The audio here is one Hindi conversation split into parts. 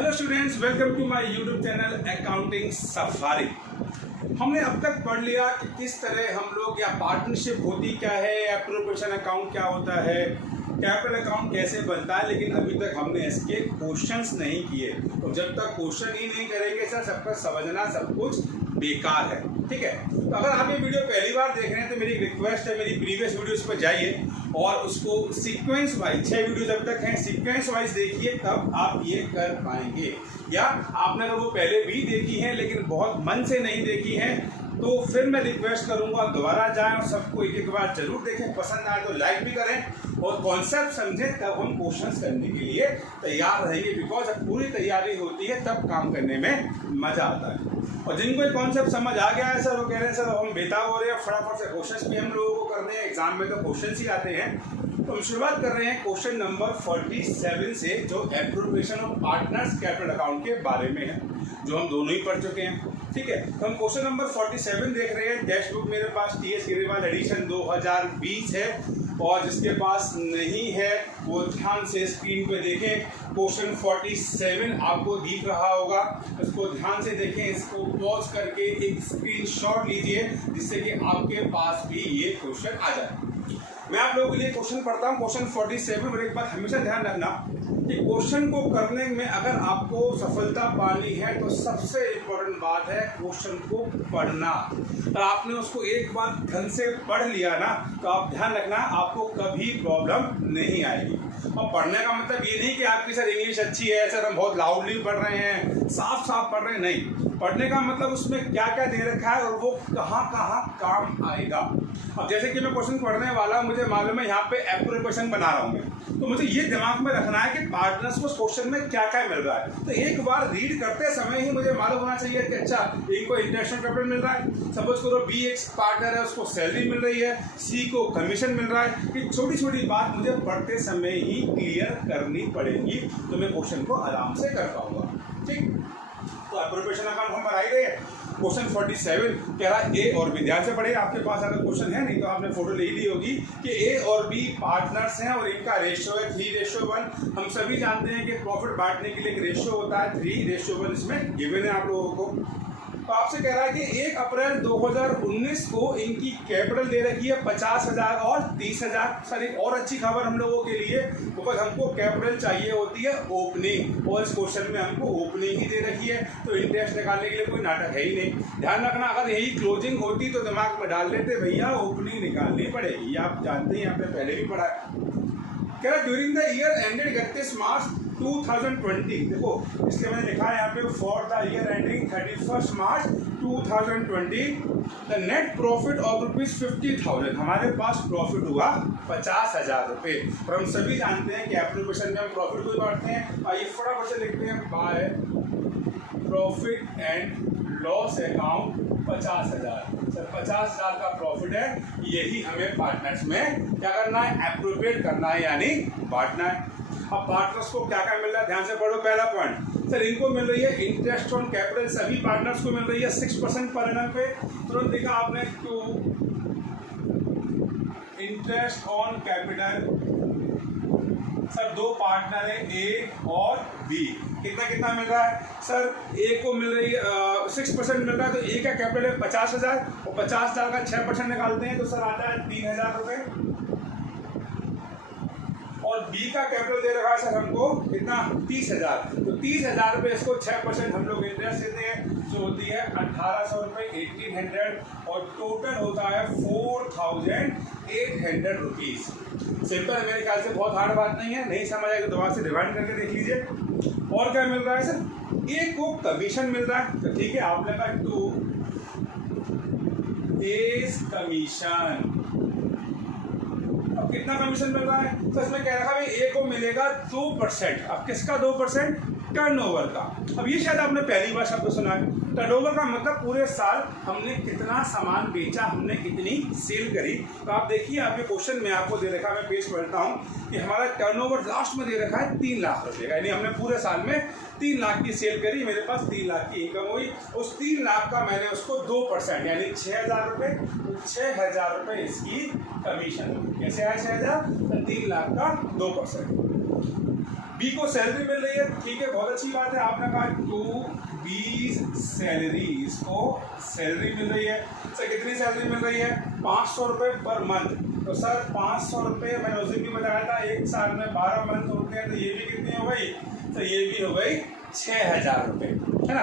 Hello students, welcome to my YouTube channel Accounting Safari. हमने अब तक पढ़ लिया कि किस तरह हम लोग या पार्टनरशिप होती क्या है, एप्रोप्रिएशन अकाउंट क्या होता है, कैपिटल अकाउंट कैसे बनता है, लेकिन अभी तक हमने इसके क्वेश्चंस नहीं किए। तो जब तक क्वेश्चन ही नहीं करेंगे सर, सब तक समझना सब कुछ बेकार है। ठीक है, तो अगर आप ये वीडियो पहली बार देख रहे हैं तो मेरी रिक्वेस्ट है, मेरी प्रीवियस वीडियोस पर जाइए और उसको सीक्वेंस वाइज 6 वीडियो जब तक हैं सीक्वेंस वाइज देखिए, तब आप ये कर पाएंगे। या आपने अगर वो पहले भी देखी है लेकिन बहुत मन से नहीं देखी है तो फिर मैं रिक्वेस्ट करूंगा दोबारा जाएं और सबको एक एक बार जरूर देखें, पसंद आए तो लाइक भी करें और कॉन्सेप्ट समझें, तब हम क्वेश्चंस करने के लिए तैयार रहेंगे। बिकॉज जब पूरी तैयारी होती है तब काम करने में मजा आता है। और जिनको ये कॉन्सेप्ट समझ आ गया है सर, वो कह रहे हैं सर हम बेताब हो रहे हैं, फटाफट से क्वेश्चंस भी हम लोगों को करने हैं, एग्जाम में तो क्वेश्चन ही आते हैं। तो हम शुरुआत कर रहे हैं क्वेश्चन नंबर 47 से, जो appropriation of partners capital account के बारे में है, जो हम दोनों ही पढ़ चुके हैं। ठीक है, तो हम क्वेश्चन नंबर 47 देख रहे हैं। टेक्स्ट बुक मेरे पास टीएस गिरेवाल एडिशन 2020 है, और जिसके पास नहीं है वो ध्यान से स्क्रीन पे देखें। क्वेश्चन 47 आपको दिख रहा होगा, इसको ध्यान से देखें, इसको पॉज करके एक स्क्रीनशॉट लीजिए जिससे कि आपके पास भी ये क्वेश्चन आ जाए। मैं आप लोगों के लिए क्वेश्चन पढ़ता हूँ, क्वेश्चन 47। और एक बात हमेशा ध्यान रखना कि क्वेश्चन को करने में अगर आपको सफलता पानी है तो सबसे इम्पोर्टेंट बात है क्वेश्चन को पढ़ना। तो आपने उसको एक बार ढंग से पढ़ लिया ना, तो आप ध्यान रखना आपको कभी प्रॉब्लम नहीं आएगी। और पढ़ने का मतलब ये नहीं कि आपकी सर इंग्लिश अच्छी है, सर हम बहुत लाउडली पढ़ रहे हैं, साफ साफ पढ़ रहे हैं, नहीं। पढ़ने का मतलब उसमें क्या क्या दे रखा है और वो कहाँ कहाँ काम आएगा। अब जैसे कि मैं क्वेश्चन पढ़ने वाला, मुझे मालूम है यहाँ पे एप्रोप्रिएशन बना रहा हूँ मैं, तो मुझे ये दिमाग में रखना है कि पार्टनर्स को क्वेश्चन में क्या क्या मिल रहा है। तो एक बार रीड करते समय ही मुझे मालूम होना चाहिए कि अच्छा इनको इंटरेस्टल कैपिटल मिल रहा है, सपोज करो बी एक पार्टनर है उसको सैलरी मिल रही है, सी को कमीशन मिल रहा है। कि छोटी छोटी बात मुझे पढ़ते समय ही क्लियर करनी पड़ेगी, तो मैं क्वेश्चन को आराम से कर पाऊंगा। ठीक, तो एप्रोप्रिएशन अकाउंट हम बना ही रहे हैं। क्वेश्चन 47 कह रहा है ए और बी, ध्यान से पढ़िए, आपके पास अगर क्वेश्चन है नहीं तो आपने फोटो ले ली होगी कि ए और बी पार्टनर्स हैं और इनका रेशियो है 3:1। हम सभी जानते हैं कि प्रॉफिट बांटने के लिए एक रेशियो होता है 3:1, इसमें गिवन है आप लोगों को। तो आपसे कह रहा है कि 1 अप्रैल 2019 को इनकी कैपिटल दे रखी है 50,000 और 30,000। सर एक और अच्छी खबर हम लोगों के लिए, बिकॉज हमको कैपिटल चाहिए होती है ओपनिंग, और इस क्वेश्चन में हमको ओपनिंग ही दे रखी है, तो इंटरेस्ट निकालने के लिए कोई नाटक है ही नहीं। ध्यान रखना, अगर यही क्लोजिंग होती तो दिमाग में डाल लेते भैया ओपनिंग निकालनी पड़ेगी, आप जानते हैं, आपने पहले भी पढ़ा है। कह रहा ड्यूरिंग द ईयर एंडेड 31 मार्च 2020, देखो इसलिए मैंने लिखा है यहाँ पे for the year ending 31 March 2020 the net profit of ₹50,000, हमारे पास प्रॉफिट हुआ 50,000 रुपये। और हम सभी जानते हैं कि एप्रोप्रिएशन में हम प्रॉफिट को बांटते हैं। आइए फटाफट से लिखते हैं, by profit and loss account 50,000। Sir 50,000 का प्रॉफिट है, यही हमें पार्टनर्स में क्या करना है, एप्रोप्रिएट करना है, यानी बांटना है। अब पार्टनर्स को क्या क्या मिल रहा है, ध्यान से पढ़ो। पहला पॉइंट, सर इनको मिल रही है इंटरेस्ट ऑन कैपिटल, सभी पार्टनर्स को मिल रही है 6% पर एनम पे। तुरंत लिखा आपने to interest on capital. Sir दो पार्टनर है ए और बी, कितना कितना मिल रहा है, सर ए को मिल रही है 6% मिल रहा है, तो ए का कैपिटल है 50,000 और 50,000 का 6% निकालते हैं तो सर आता है 3,000 रुपये। और बी का कैपिटल दे रखा है सर हमको कितना, 30,000, तो 30,000 रुपये, इसको 6% हम लोग इंटरेस्ट देते हैं, जो होती है 1,800 रुपये, 1,800, और टोटल होता है 4,800 रुपीज़। सिंपल है, मेरे ख्याल से बहुत हार्ड बात नहीं है, नहीं समझ आएगी तो दोबारा से रिवाइंड करके देख लीजिए। और क्या मिल रहा है सर, ए को कमीशन मिल रहा है, तो ठीक है आपने कहा टू एज कमीशन। अब कितना कमीशन मिल रहा है, तो इसमें कह रखा है ए को मिलेगा 2%। अब किसका 2%, टर्नओवर का। अब ये शायद आपने पहली बार शब्द सुना है। टर्नओवर का मतलब पूरे साल हमने कितना सामान बेचा, हमने कितनी सेल करी। तो आप देखिए आपके क्वेश्चन में आपको दे रखा है, मैं पेज पढ़ता हूँ कि हमारा टर्नओवर लास्ट में दे रखा है 3 लाख रुपये का, यानी हमने पूरे साल में 3 लाख की सेल करी, मेरे पास 3 लाख की इनकम हुई। उस 3 लाख का मैंने उसको 2% यानी 6,000 रुपये, 6,000 रुपये इसकी कमीशन। कैसे आया 6,000, 3 लाख का 2%। बी को सैलरी मिल रही है, ठीक है, बहुत अच्छी बात है। आपने कहा टू बी सैलरी, इसको सैलरी मिल रही है। सर कितनी सैलरी मिल रही है? 500 रुपये पर मंथ। तो सर 500 रुपये मैंने उस दिन भी बताया था, एक साल में 12 मंथ होते हैं, तो ये भी कितनी हो गई? तो ये भी हो गई 6000 रुपये, है ना।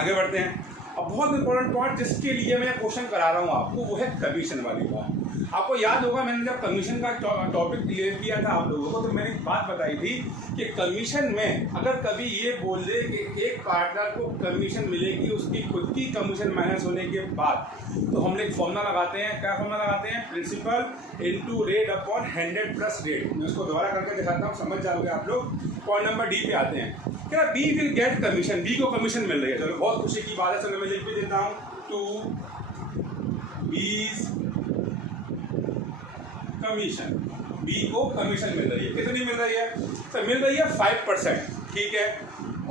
आगे बढ़ते हैं। अब बहुत इंपॉर्टेंट पॉइंट जिसके लिए मैं क्वेश्चन करा रहा हूँ आपको, वो है कमीशन वाली बात। आपको याद होगा मैंने जब कमीशन का टॉपिक क्लियर किया था आप लोगों को, तो मैंने एक बात बताई थी कि कमीशन में अगर कभी ये बोल दे कि एक पार्टनर को कमीशन मिलेगी उसकी खुद की कमीशन माइनस होने के बाद, तो हम एक फॉर्मूला लगाते हैं। क्या फॉर्मूला लगाते हैं? Principal into rate upon 100 plus rate. मैं उसको दोबारा करके दिखाता हूँ, समझ जाओगे आप लोग। पॉइंट नंबर डी पे आते हैं। क्या B will get commission, B को कमीशन मिल रही है, चलो बहुत खुशी की बात है। चलो मैं लिख भी देता हूँ, टू बीज कमीशन, बी को कमीशन मिल रही है। कितनी मिल रही है? तो मिल रही है 5%, ठीक है,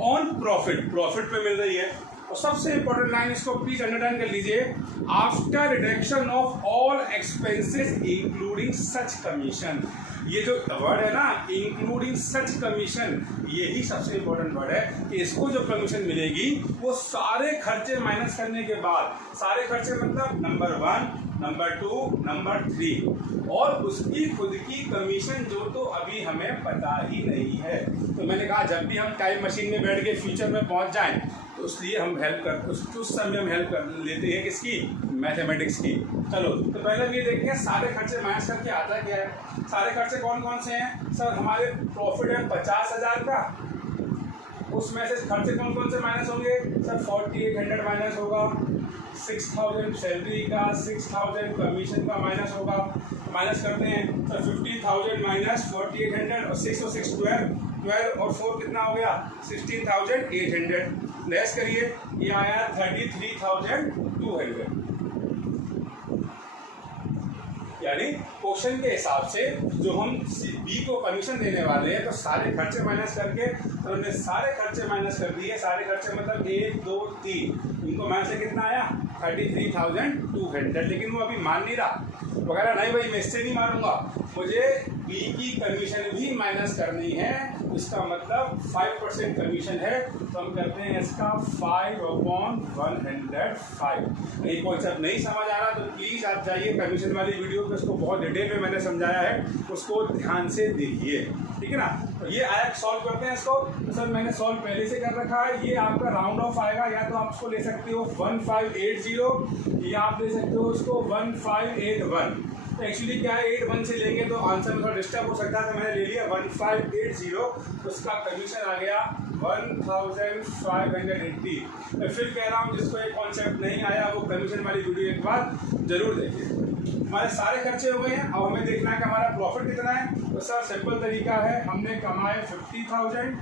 ऑन प्रॉफिट, प्रॉफिट पे मिल रही है। और सबसे इंपॉर्टेंट लाइन, इसको प्लीज अंडरलाइन कर लीजिए, after reduction of all expenses including such commission. ये जो वर्ड है ना, इंक्लूडिंग सच कमीशन, यही सबसे इंपॉर्टेंट वर्ड है कि इसको जो कमीशन मिलेगी वो सारे खर्चे माइनस करने के बाद, सारे खर्चे मतलब नंबर 1, नंबर 2, नंबर 3, और उसकी खुद की कमीशन जो तो अभी हमें पता ही नहीं है। तो मैंने कहा जब भी हम टाइम मशीन में बैठ के फ्यूचर में पहुंच जाएं, तो इसलिए हम हेल्प कर उस समय हम हेल्प कर लेते हैं किसकी? मैथमेटिक्स की। चलो तो पहले ये देखते हैं सारे खर्चे माइनस करके आता क्या है। सारे खर्चे कौन कौन से हैं? सर हमारे प्रॉफिट है 50,000 का, उसमें से खर्चे कौन कौन से माइनस होंगे? सर 4800 माइनस होगा, 6000 सैलरी का, 6000 कमीशन का माइनस होगा। माइनस करते हैं, सर 50,000 माइनस 4800 और 6 और 6 12 और 4 कितना हो गया? 16,800। लेस करिए, ये आया 33,200। यानी क्वेश्चन के हिसाब से जो हम बी को कमीशन देने वाले हैं, तो सारे खर्चे माइनस करके, तो हमने सारे खर्चे माइनस कर दिए। सारे खर्चे मतलब 1, 2, 3, इनको माइनस से कितना आया? 33,200। लेकिन वो अभी मान नहीं रहा, वगैरह नहीं भाई मैं इससे नहीं मारूंगा, मुझे बी की कमीशन भी माइनस करनी है। इसका मतलब 5% कमीशन है, तो हम करते हैं इसका 5/105। ये कॉन्सेप्ट नहीं समझ आ रहा तो प्लीज़ आप जाइए कमीशन वाली वीडियो पे, उसको बहुत डिटेल में मैंने समझाया है, उसको ध्यान से देखिए, ठीक है ना। तो ये आया, सॉल्व करते हैं इसको। तो सर मैंने सॉल्व पहले से कर रखा है। ये आपका राउंड ऑफ आएगा, या तो आप उसको ले सकते हो 1580, या आप ले सकते हो उसको 1581। तो एक्चुअली क्या है, 81 से लेंगे तो आंसर में थोड़ा डिस्टर्ब हो सकता है, तो मैंने ले लिया 1580। उसका कमीशन आ गया 1580। मैं फिर कह रहा हूँ जिसको एक कॉन्सेप्ट नहीं आया वो कमीशन वाली वीडियो एक बार जरूर देखिए। हमारे सारे खर्चे हो गए हैं, अब हमें देखना है कि हमारा प्रॉफिट कितना है। तो सर सिंपल तरीका है, हमने कमाए 50,000,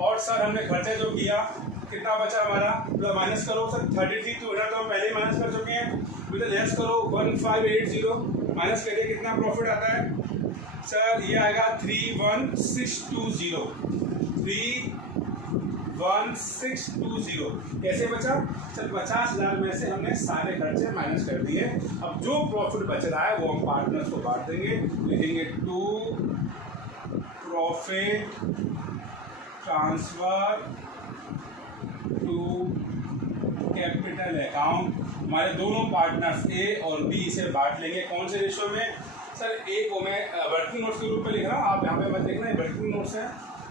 और सर हमने खर्चे जो किया कितना बचा हमारा, तो माइनस करो सर 33,200 तो हम पहले ही माइनस कर चुके हैं। तो लेस करो 1580, माइनस करिए कितना प्रॉफिट आता है? सर ये आएगा 31620, 31620। कैसे बचा? सर 50,000 में से हमने सारे खर्चे माइनस कर दिए। अब जो प्रॉफिट बच रहा है वो हम पार्टनर्स को बांट देंगे, लिखेंगे to profit transfer to capital account. हमारे दोनों पार्टनर्स ए और बी इसे बांट लेंगे। कौन से रेशो में? सर ए को मैं वर्किंग नोट्स के रूप में लिख रहा हूँ, आप यहाँ पे मत देखना, वर्किंग नोट्स है।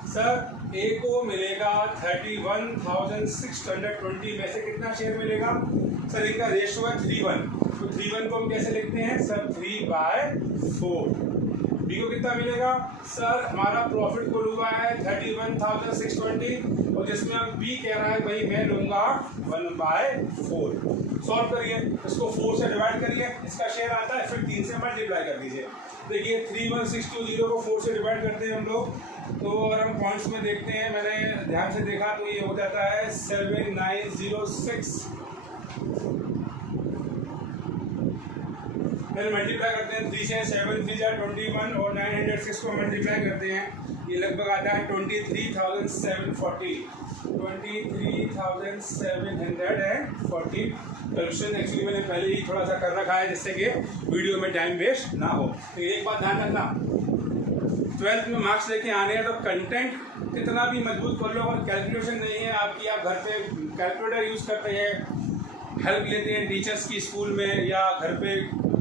सर ए को मिलेगा 31,620 में से कितना शेयर मिलेगा? सर इनका रेशो है 3:1, तो 3:1 को हम कैसे लिखते हैं? सर 3/4। बी को कितना मिलेगा? सर हमारा प्रॉफिट को लूंगा है 31,620, और जिसमें अब बी कह रहा है भाई मैं लूंगा 1/4। सॉल्व करिए, इसको 4 से डिवाइड करिए, इसका शेयर आता है, फिर 3 से मल्टीप्लाई कर दीजिए। देखिए 31,620 को 4 से डिवाइड करते हैं हम लोग, तो अगर हम पॉइंट्स में देखते हैं, मैंने ध्यान से देखा तो ये हो जाता है 7906। फिर मल्टीप्लाई करते हैं 3 से, 7 3 21 और 906 को मल्टीप्लाई करते हैं ये लगभग आता है 23,740 कैलकुलेशन। एक्चुअली मैंने पहले ही थोड़ा सा कर रखा है जिससे कि वीडियो में टाइम वेस्ट ना हो। तो एक बात ध्यान रखना, 12th में मार्क्स लेके आने हैं तो कंटेंट कितना भी मजबूत कर लो, अगर कैलकुलेशन नहीं है आपकी, आप घर पे कैलकुलेटर यूज़ करते हैं, हेल्प लेते हैं टीचर्स की स्कूल में या घर पे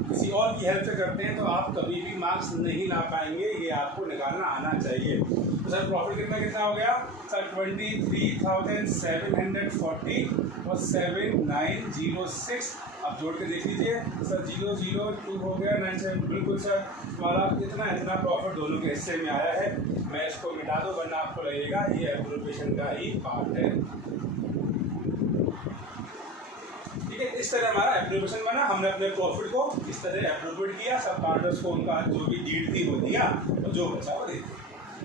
किसी और की हेल्प से करते हैं, तो आप कभी भी मार्क्स नहीं ला पाएंगे। ये आपको निकालना आना चाहिए। तो सर प्रॉफिट कितना हो गया सर? 23,740 और 7,906। आप जोड़ के देख लीजिए सर, 002 हो गया 97। बिल्कुल सर, हमारा इतना प्रॉफिट दोनों के हिस्से में आया है। मैं इसको मिटा दूँ वरना आपको लगेगा ये एप्रोप्रिएशन का ही पार्ट है। ठीक है, इस तरह हमारा एप्रोप्रिएशन बना। हमने अपने प्रॉफिट को इस तरह एप्रोप्रिएट किया, सब पार्टनर्स को उनका जो भी डीड थी वो दिया और जो बचा वो दे दिया।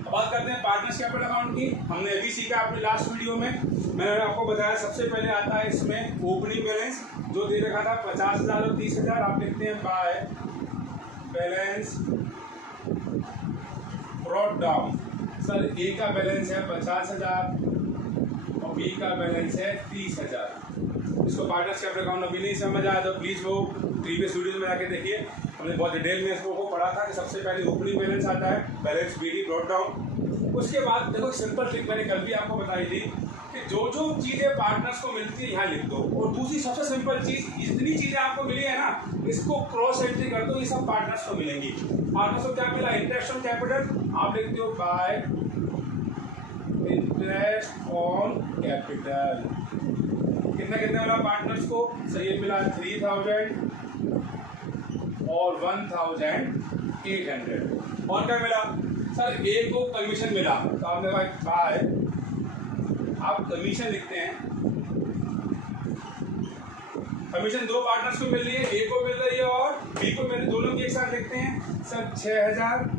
अब बात करते हैं पार्टनर्स कैपिटल अकाउंट की। हमने अभी सीखा अपने लास्ट वीडियो में, मैंने आपको बताया सबसे पहले आता है इसमें ओपनिंग बैलेंस जो दे रखा था 50,000 और 30,000। आप लिखते हैं by balance brought down. Sir A का बैलेंस है 50,000 और बी का बैलेंस है 30,000। इसको पार्टनर्स कैपिटल अकाउंट अभी नहीं समझ आया तो प्लीज़ वो प्रीवियस वीडियो में जाके देखिए, हमने बहुत डिटेल में इसको पढ़ा था कि सबसे पहले ओपनिंग बैलेंस आता है, बैलेंस बीडी ब्रॉट डाउन। उसके बाद देखो सिंपल ट्रिक मैंने कल भी आपको बताई थी कि जो जो चीज़ें पार्टनर्स को मिलती है यहाँ लिख दो, और दूसरी सबसे सिंपल चीज़, जितनी चीज़ें आपको मिली है ना इसको क्रॉस एंट्री कर दो, ये सब पार्टनर्स को मिलेंगी। पार्टनर्स को क्या मिला? Interest on capital. आप लिखते हो बाय इंटरेस्ट ऑन कैपिटल। कितना मिला पार्टनर्स को? सर ये मिला 3,000 और 1,800। और क्या मिला? सर ए को कमीशन मिला, तो आपने बाय, आप कमीशन लिखते हैं। कमीशन दो पार्टनर्स को मिल रही है, ए को मिल रही है और बी को मिल रही है, दोनों की एक साथ लिखते हैं। सर 6,000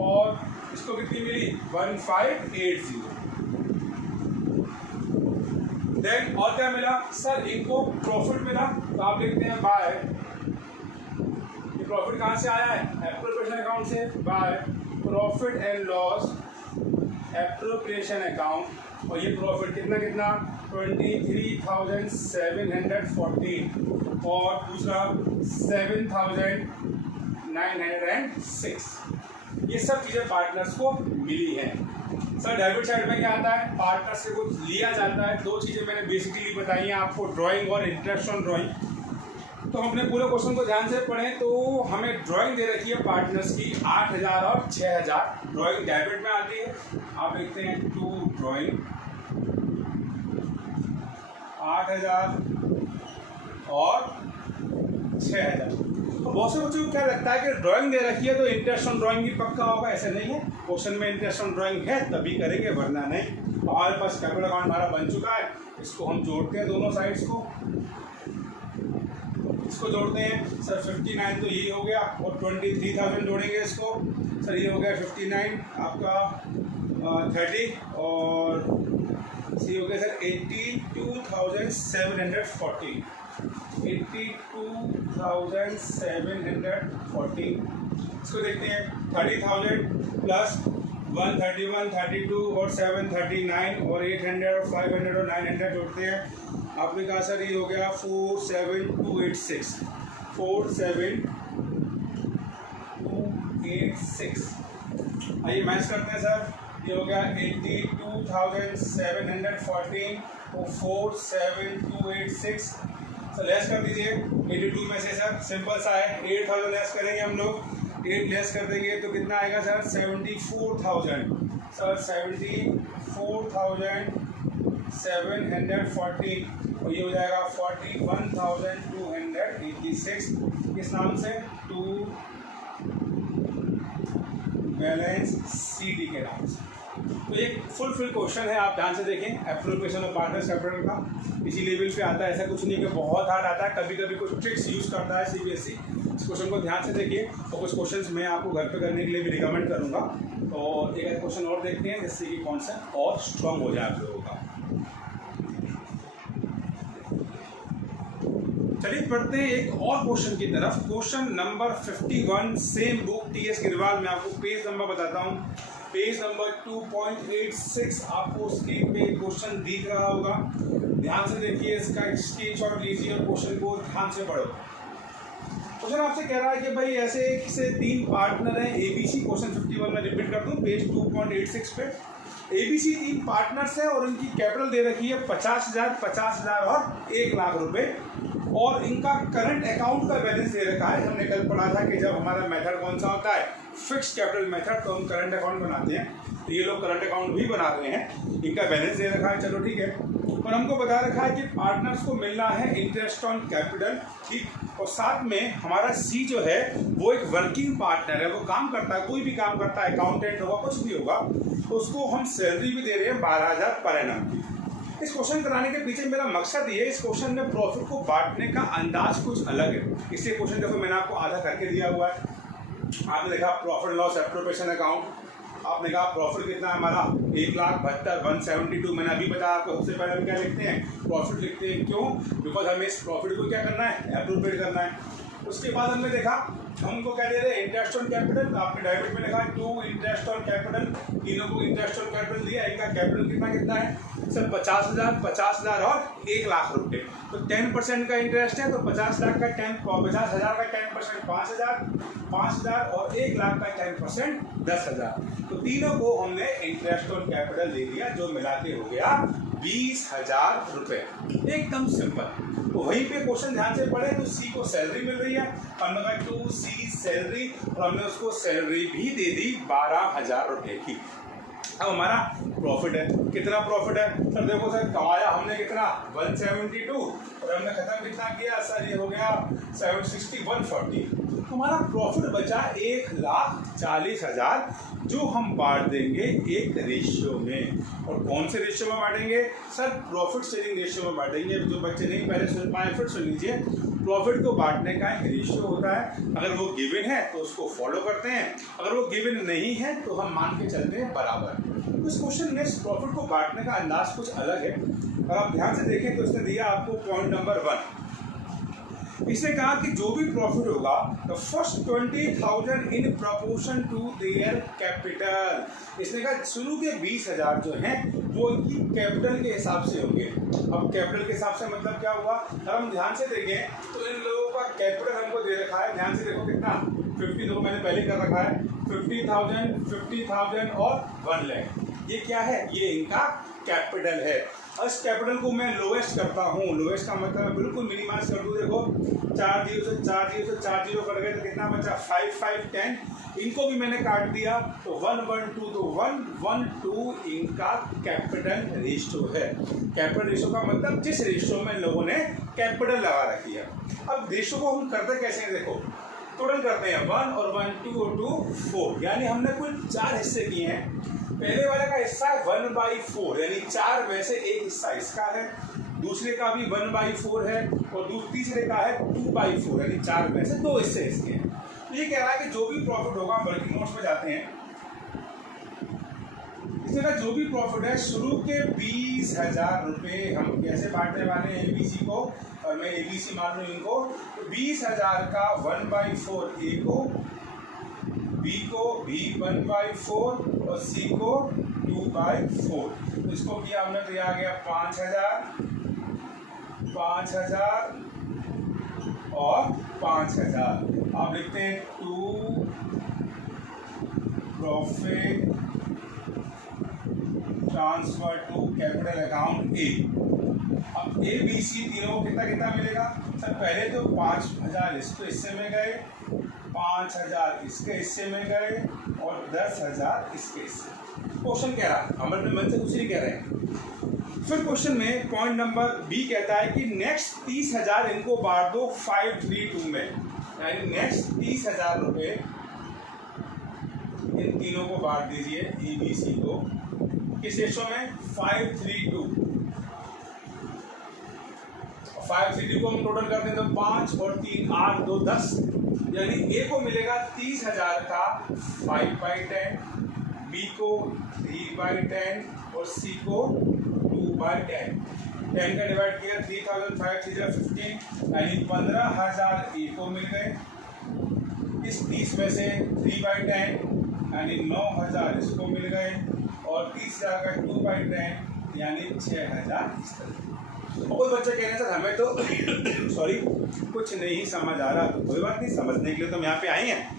और इसको कितनी मिली? 1,580। देन और क्या मिला? सर इनको प्रॉफिट मिला, तो आप लिखते हैं बाय, ये प्रॉफिट कहाँ से आया है? एप्रोप्रिएशन अकाउंट से। By profit and loss appropriation account. और ये प्रॉफिट कितना 23,714 और दूसरा 7,906। ये सब चीज़ें पार्टनर्स को मिली हैं। सर डेबिट साइड में क्या आता है? पार्टनर से कुछ लिया जाता है। दो चीज़ें मैंने बेसिकली बताई हैं आपको, ड्राइंग और इंटरेस्ट ऑन ड्राइंग। तो हमने पूरे क्वेश्चन को ध्यान से पढ़ें तो हमें ड्राइंग दे रखी है पार्टनर्स की 8,000 और 6,000। ड्राइंग डेबिट में आती है, आप लिखते हैं टू ड्राइंग 8,000 और 6,000। तो बहुत से बच्चों को क्या लगता है कि ड्राइंग दे रखी है तो इंटरेस्ट ऑन ड्राइंग भी पक्का होगा, ऐसा नहीं है। क्वेश्चन में इंटरेस्ट ऑन ड्राइंग है तभी करेंगे वरना नहीं। हमारे पास कैपिटल अकाउंट हमारा बन चुका है, इसको हम जोड़ते हैं दोनों साइड्स को, इसको जोड़ते हैं। सर 59 तो यही हो गया और 23,000 जोड़ेंगे इसको। सर ये हो गया 59 आपका 30 और सी हो गया सर 82,740। 82,740। इसको देखते हैं 30,000 प्लस 131, 32 और 739 और 800 और 500 और 900 जोड़ते हैं। आपने कहा सर ये हो गया 47,286। 47,286। आइए मैच करते हैं सर। ये हो गया 82,714 और 47,286। सर लेस कर दीजिए 82 में से सर, सिंपल सा है। 8,000 लेस करेंगे हम लोग, 8 लेस कर देंगे तो कितना आएगा सर? 74,000। सर 74,740 और ये हो जाएगा 41,286। किस नाम से? टू बैलेंस सीडी के नाम से। तो ये फुल क्वेश्चन है, आप ध्यान से देखें। एप्रोप्रिएशन ऑफ पार्टनर्स कैपिटल का इसी लेवल पे आता है, ऐसा कुछ नहीं कि बहुत हार्ड आता है। कभी कभी कुछ ट्रिक्स यूज़ करता है सीबीएसई। इस क्वेश्चन को ध्यान से देखिए और कुछ क्वेश्चंस मैं आपको घर पे करने के लिए भी रिकमेंड करूँगा। तो एक क्वेश्चन और देखते हैं जिससे कि कॉन्सेप्ट और स्ट्रॉन्ग हो जाए आप लोगों का। चलिए पढ़ते हैं एक और क्वेश्चन की तरफ। Question number 51, same book TS Grewal. मैं आपको पेज नंबर बताता हूँ, पेज नंबर 2.86 आपको स्क्रीन पे क्वेश्चन दिख रहा होगा। ध्यान से देखिए, इसका स्क्रीनशॉट लीजिए और क्वेश्चन को ध्यान से पढ़ो। क्वेश्चन आपसे कह रहा है कि भाई ऐसे एक से 3 पार्टनर हैं एबीसी। क्वेश्चन 51 में रिपीट कर दूं, पेज 2.86 पे। एबीसी 3 पार्टनर्स हैं और इनकी कैपिटल दे रखी है 50,000, 50,000 और 1 लाख रुपए, और इनका करंट अकाउंट का बैलेंस दे रखा है। हमने कल पढ़ा था कि जब हमारा मेथड कौन सा होता है, फिक्स कैपिटल मेथड, तो हम करंट अकाउंट बनाते हैं। तो ये लोग करंट अकाउंट भी बना रहे हैं, इनका बैलेंस दे रखा है, चलो ठीक है। और हमको बता रखा है कि पार्टनर्स को मिलना है इंटरेस्ट ऑन कैपिटल, ठीक। और साथ में हमारा सी जो है वो एक वर्किंग पार्टनर है, वो काम करता है, कोई भी काम करता है, अकाउंटेंट होगा, कुछ भी होगा, तो उसको हम सैलरी भी दे रहे हैं 12,000 पर एनम की। इस क्वेश्चन कराने के पीछे मेरा मकसद ये है, इस क्वेश्चन में प्रॉफिट को बांटने का अंदाज कुछ अलग है। इसलिए क्वेश्चन देखो मैंने आपको आधा करके दिया हुआ है। आपने देखा प्रॉफिट लॉस एप्रोप्रिएशन अकाउंट, आपने कहा प्रॉफिट कितना है हमारा 1,72,172। मैंने अभी बताया आपको, सबसे पहले हम क्या लिखते हैं, प्रॉफिट लिखते हैं। क्यों? बिकॉज हमें इस प्रॉफिट को क्या करना है, एप्रोप्रिएट करना है। उसके बाद हमने देखा हमको क्या दे रहे हैं, इंटरेस्ट ऑन कैपिटल। आपने डायरेक्ट में लिखा 2 इंटरेस्ट ऑन कैपिटल, तीनों को इंटरेस्ट ऑन कैपिटल दिया। इनका कैपिटल कितना है सर, 50,000, 50,000 और 1 लाख रुपए। तो 10% का इंटरेस्ट है, तो 50,000 का 10% 5,000, 5,000 और 1 लाख का 10% 10,000। तो तीनों को हमने इंटरेस्ट ऑन कैपिटल दे दिया, जो मिला के हो गया 20,000 रुपए। एकदम सिंपल। तो वहीं पे क्वेश्चन ध्यान से पढ़े, तो सी को सैलरी मिल रही है, हमने कहा 2C सैलरी, और हमने उसको सैलरी भी दे दी 12,000 रुपए की। अब हमारा प्रॉफिट है, कितना प्रॉफिट है सर, देखो सर कमाया हमने कितना 172, और हमने खत्म कितना किया सर, ये हो गया 760, 140। हमारा प्रॉफिट बचा 1,40,000, जो हम बांट देंगे एक रेशियो में। और कौन से रेशियो में बांटेंगे सर, प्रॉफिट शेयरिंग रेशियो में बांटेंगे। जो बच्चे नहीं पहले सुन पाए फिर सुन लीजिए। प्रॉफिट को बांटने का एक रेशियो होता है, अगर वो गिवन है तो उसको फॉलो करते हैं, अगर वो गिवन नहीं है तो हम मान के चलते हैं बराबर। तो इस क्वेश्चन में प्रॉफिट को बांटने का अंदाज कुछ अलग है। और आप ध्यान से देखें तो इसने दिया आपको पॉइंट नंबर 1। इसने कहा कि जो भी प्रॉफिट होगा, the first 20,000 in proportion to their capital. इसने कहा शुरू के 20,000 जो हैं वो इनकी कैपिटल के हिसाब से होंगे। अब कैपिटल के हिसाब से मतलब क्या हुआ, अगर हम ध्यान से देखें तो इन लोगों का कैपिटल हमको दे रखा है, ध्यान से देखो कितना 50, देखो मैंने पहले कर रखा है 50,000, 50,000 और 1 लाख। ये क्या है, ये इनका कैपिटल है। इस कैपिटल को मैं लोएस्ट करता हूँ, लोएस्ट का मतलब बिल्कुल मिनिमाइज कर दूँ। देखो 4 जीरो से 4 जीरो से 4 जीरो कट गए तो कितना बचा 5, 5, 10। इनको भी मैंने काट दिया तो 1, 1, 2, तो 1, 1, 2 इनका कैपिटल रेशियो है। कैपिटल रेशियो का मतलब जिस रेशियो में लोगों ने कैपिटल लगा रखी है। अब रेशियो को हम करते कैसे हैं, देखो टोटल करते हैं 1 और 1, 2 और 2 4, यानी हमने कुल 4 हिस्से किए हैं। पहले वाले का हिस्सा है 1/4, यानी 4 में से एक हिस्सा इसका है, दूसरे का भी 1/4 है, और तीसरे का है 2/4, यानी 4 में से 2 हिस्से इसके हैं। तो ये कह रहा है कि जो भी प्रॉफिट होगा, वर्किंग नोट्स पे जाते हैं, इसने कहा जो भी प्रॉफिट है शुरू के 20,000 रुपये हम कैसे बांटने वाले हैं एबीसी को, और मैं एबीसी मान लूँ इनको, तो 20,000 का 1/4 ए को, बी को भी 1/4 और सी को 2/4। तो इसको किया हमने तो आ गया 5,000, 5,000 और 5,000। आप लिखते हैं 2 profit transfer to capital account A. अब ए बी सी तीनों को कितना कितना मिलेगा सर, पहले तो 5,000 इसको हिस्से में गए, 5,000 इसके हिस्से में गए और 10,000 इसके हिस्से। क्वेश्चन कह रहा है, हम अपने मन से कुछ नहीं कह रहे हैं। फिर क्वेश्चन में पॉइंट नंबर बी कहता है कि नेक्स्ट 30,000 इनको बांट दो 5-3-2 में, यानी नेक्स्ट 30,000 रुपये इन तीनों को बांट दीजिए ए बी सी को, किस रेशो में 5-3-2। 5-3-2 को हम टोटल करते हैं तो 5 और 3 8 2 10, यानी ए को मिलेगा 30,000 का 5/10, बी को 3/10 और सी को 2/10। 10 का डिवाइड किया 3005 15 यानी 15,000 ए को मिल गए। इस 30 में से 3/10 यानी 9,000 इसको मिल गए और 30,000 का 2/10 यानी 6,000। और कोई बच्चे कह रहे हैं सर हमें तो सॉरी कुछ नहीं समझ आ रहा, तो कोई बात नहीं, समझने के लिए तो हम यहाँ पे आए हैं।